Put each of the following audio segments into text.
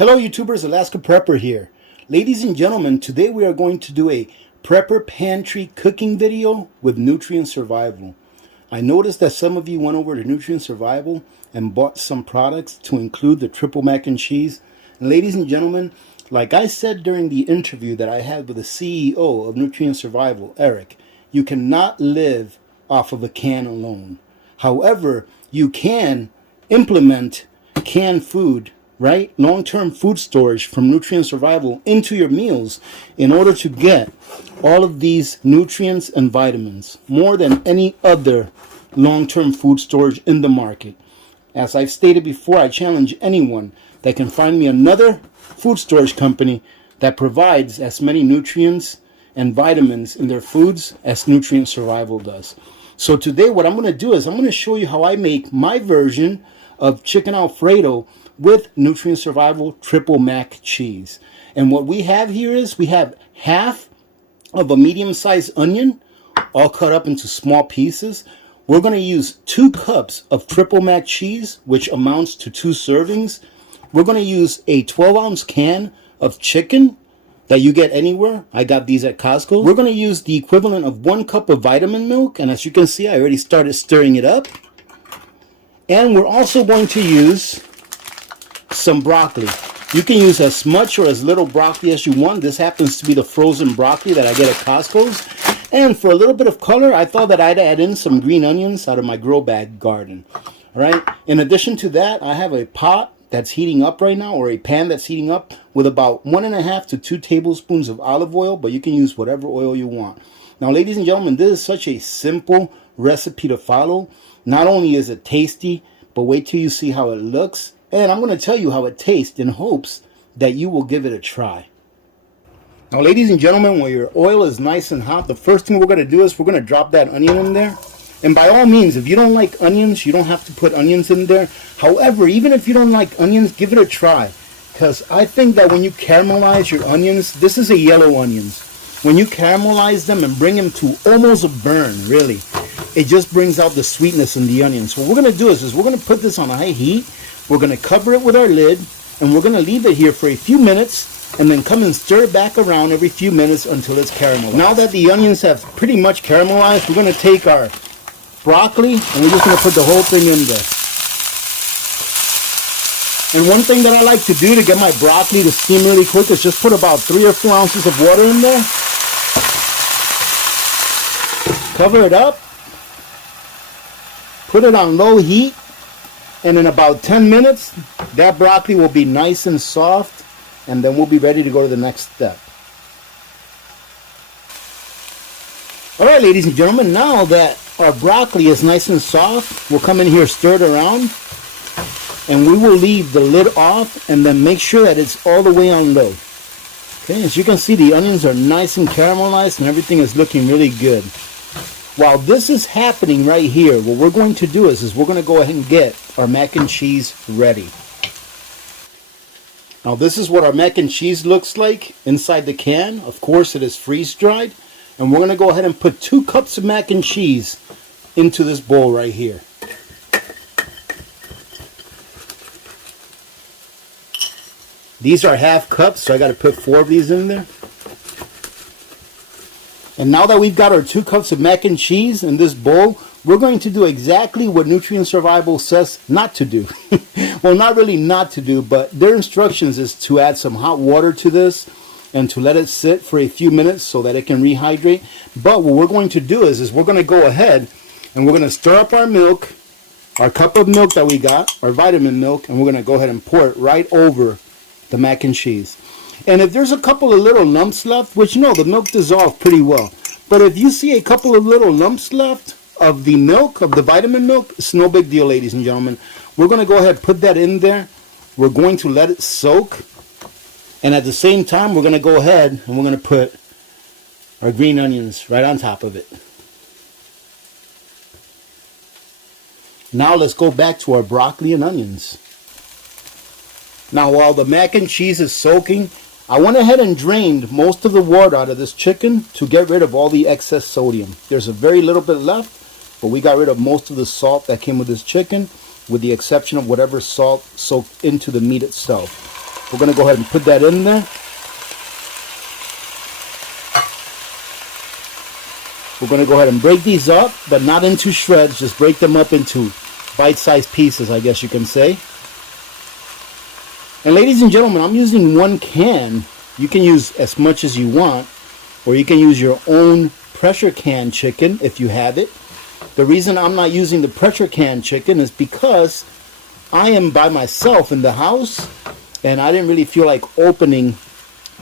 Hello YouTubers, Alaska Prepper here. Ladies and gentlemen, today we are going to do a Prepper Pantry cooking video with Nutrient Survival. I noticed that some of you went over to Nutrient Survival and bought some products to include the triple mac and cheese. And ladies and gentlemen, like I said during the interview that I had with the CEO of Nutrient Survival, Eric, you cannot live off of a can alone. However, you can implement canned food, right? Long-term food storage from Nutrient Survival into your meals in order to get all of these nutrients and vitamins more than any other long-term food storage in the market. As I've stated before, I challenge anyone that can find me another food storage company that provides as many nutrients and vitamins in their foods as Nutrient Survival does. So today what I'm going to do is I'm going to show you how I make my version of chicken Alfredo with Nutrient Survival triple mac cheese. And what we have here is we have half of a medium-sized onion all cut up into small pieces. We're going to use 2 cups of triple mac cheese, which amounts to 2 servings. We're going to use a 12-ounce can of chicken that you get anywhere. I got these at Costco. We're going to use the equivalent of 1 cup of vitamin milk, and as you can see, I already started stirring it up. And we're also going to use some broccoli. You can use as much or as little broccoli as you want. This happens to be the frozen broccoli that I get at Costco's. And for a little bit of color, I thought that I'd add in some green onions out of my grow bag garden. All right. In addition to that, I have a pot that's heating up right now, or a pan that's heating up with about 1.5 to 2 tablespoons of olive oil, but you can use whatever oil you want. Now, ladies and gentlemen, this is such a simple recipe to follow. Not only is it tasty, but wait till you see how it looks. And I'm going to tell you how it tastes in hopes that you will give it a try. Now, ladies and gentlemen, when your oil is nice and hot, the first thing we're going to do is we're going to drop that onion in there. And by all means, if you don't like onions, you don't have to put onions in there. However, even if you don't like onions, give it a try. Because I think that when you caramelize your onions, this is a yellow onions. When you caramelize them and bring them to almost a burn, really, it just brings out the sweetness in the onions. So what we're going to do is we're going to put this on high heat. We're going to cover it with our lid, and we're going to leave it here for a few minutes, and then come and stir it back around every few minutes until it's caramelized. Now that the onions have pretty much caramelized, we're going to take our broccoli, and we're just going to put the whole thing in there. And one thing that I like to do to get my broccoli to steam really quick is just put about 3 or 4 ounces of water in there. Cover it up. Put it on low heat. And in about 10 minutes, that broccoli will be nice and soft, and then we'll be ready to go to the next step. All right, ladies and gentlemen, now that our broccoli is nice and soft, we'll come in here, stir it around, and we will leave the lid off and then make sure that it's all the way on low. Okay, as you can see, the onions are nice and caramelized and everything is looking really good. While this is happening right here, what we're going to do is we're going to go ahead and get our mac and cheese ready. Now this is what our mac and cheese looks like inside the can. Of course it is freeze dried. And we're going to go ahead and put 2 cups of mac and cheese into this bowl right here. These are half cups, so I got to put 4 of these in there. And now that we've got our 2 cups of mac and cheese in this bowl, we're going to do exactly what Nutrient Survival says not to do. Well, not really not to do, but their instructions is to add some hot water to this and to let it sit for a few minutes so that it can rehydrate. But what we're going to do is we're going to go ahead and we're going to stir up our milk, our cup of milk that we got, our vitamin milk, and we're going to go ahead and pour it right over the mac and cheese. And if there's a couple of little lumps left, which you know the milk dissolved pretty well, but if you see a couple of little lumps left of the milk, of the vitamin milk, it's no big deal, ladies and gentlemen. We're going to go ahead and put that in there. We're going to let it soak. And at the same time, we're going to go ahead and we're going to put our green onions right on top of it. Now let's go back to our broccoli and onions. Now while the mac and cheese is soaking, I went ahead and drained most of the water out of this chicken to get rid of all the excess sodium. There's a very little bit left, but we got rid of most of the salt that came with this chicken, with the exception of whatever salt soaked into the meat itself. We're going to go ahead and put that in there. We're going to go ahead and break these up, but not into shreds. Just break them up into bite-sized pieces, I guess you can say. And ladies and gentlemen, I'm using 1 can. You can use as much as you want, or you can use your own pressure can chicken if you have it. The reason I'm not using the pressure can chicken is because I am by myself in the house, and I didn't really feel like opening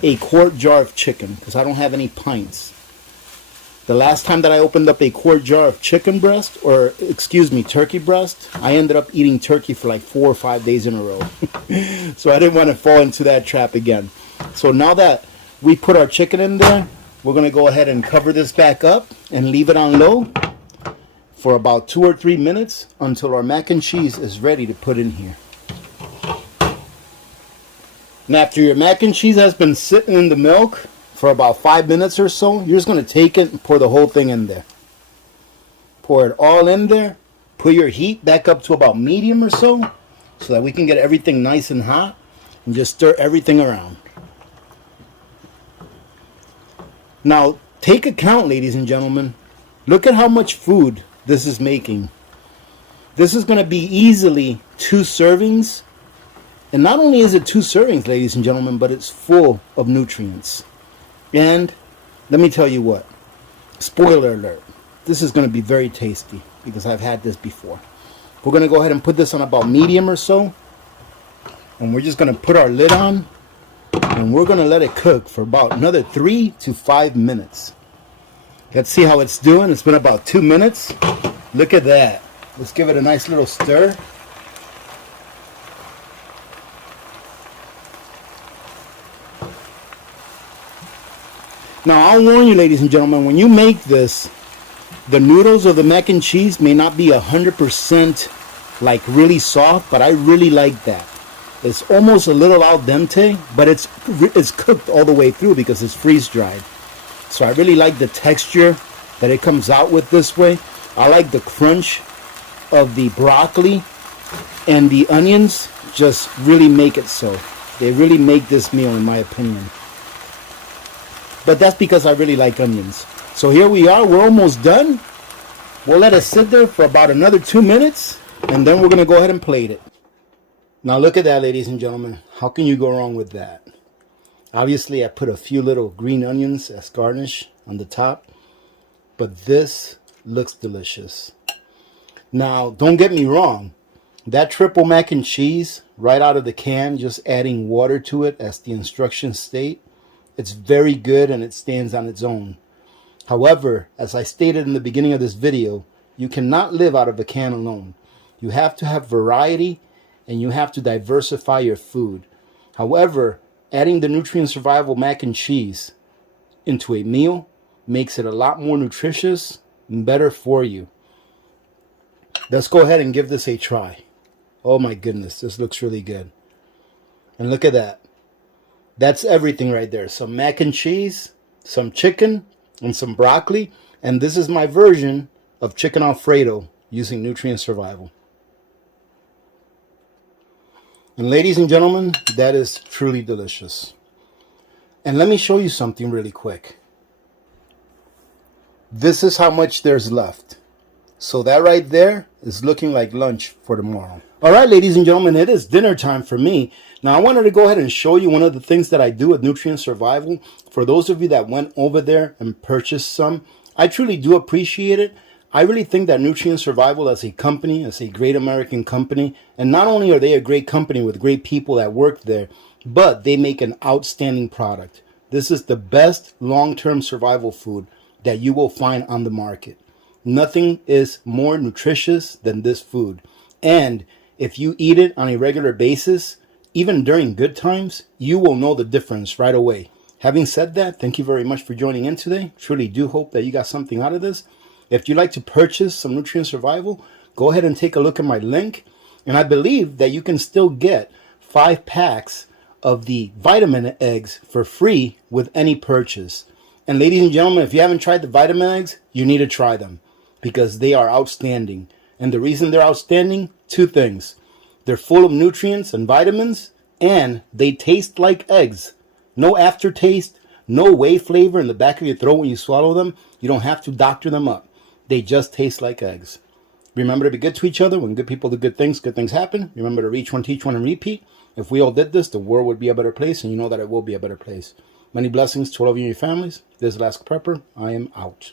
a quart jar of chicken because I don't have any pints. The last time that I opened up a quart jar of chicken breast, or excuse me, turkey breast, I ended up eating turkey for like 4 or 5 days in a row. So I didn't want to fall into that trap again. So now that we put our chicken in there, we're going to go ahead and cover this back up and leave it on low for about 2 or 3 minutes until our mac and cheese is ready to put in here. And after your mac and cheese has been sitting in the milk for about 5 minutes or so, you're just going to take it and pour the whole thing in there. Pour it all in there. Put your heat back up to about medium or so that we can get everything nice and hot, and just stir everything around. Now, take account, ladies and gentlemen. Look at how much food this is making. This is going to be easily 2 servings. And not only is it 2 servings, ladies and gentlemen, but it's full of nutrients. And let me tell you what, spoiler alert, this is going to be very tasty because I've had this before. We're going to go ahead and put this on about medium or so. And we're just going to put our lid on. And we're going to let it cook for about another 3 to 5 minutes. Let's see how it's doing. It's been about 2 minutes. Look at that. Let's give it a nice little stir. Now, I'll warn you, ladies and gentlemen, when you make this, the noodles of the mac and cheese may not be 100% like really soft, but I really like that. It's almost a little al dente, but it's cooked all the way through because it's freeze-dried. So I really like the texture that it comes out with this way. I like the crunch of the broccoli, and the onions just really make it so. They really make this meal, in my opinion. But that's because I really like onions. So here we are. We're almost done. We'll let it sit there for about another 2 minutes, and then we're going to go ahead and plate it. Now look at that, ladies and gentlemen. How can you go wrong with that? Obviously, I put a few little green onions as garnish on the top, but this looks delicious. Now, don't get me wrong. That triple mac and cheese right out of the can, just adding water to it as the instructions state, it's very good and it stands on its own. However, as I stated in the beginning of this video, you cannot live out of a can alone. You have to have variety and you have to diversify your food. However, adding the Nutrient Survival mac and cheese into a meal makes it a lot more nutritious and better for you. Let's go ahead and give this a try. Oh my goodness, this looks really good. And look at that. That's everything right there. Some mac and cheese, some chicken, and some broccoli. And this is my version of chicken Alfredo using Nutrient Survival. And ladies and gentlemen, that is truly delicious. And let me show you something really quick. This is how much there's left. So that right there is looking like lunch for tomorrow. All right, ladies and gentlemen, it is dinner time for me. Now, I wanted to go ahead and show you one of the things that I do with Nutrient Survival. For those of you that went over there and purchased some, I truly do appreciate it. I really think that Nutrient Survival as a company, as a great American company, and not only are they a great company with great people that work there, but they make an outstanding product. This is the best long-term survival food that you will find on the market. Nothing is more nutritious than this food. And if you eat it on a regular basis, even during good times, you will know the difference right away. Having said that, thank you very much for joining in today. Truly do hope that you got something out of this. If you'd like to purchase some Nutrient Survival, go ahead and take a look at my link. And I believe that you can still get 5 packs of the vitamin eggs for free with any purchase. And ladies and gentlemen, if you haven't tried the vitamin eggs, you need to try them because they are outstanding. And the reason they're outstanding, 2 things. They're full of nutrients and vitamins, and they taste like eggs. No aftertaste, no whey flavor in the back of your throat when you swallow them. You don't have to doctor them up. They just taste like eggs. Remember to be good to each other. When good people do good things happen. Remember to reach one, teach one, and repeat. If we all did this, the world would be a better place, and you know that it will be a better place. Many blessings to all of you and your families. This is Alaska Prepper. I am out.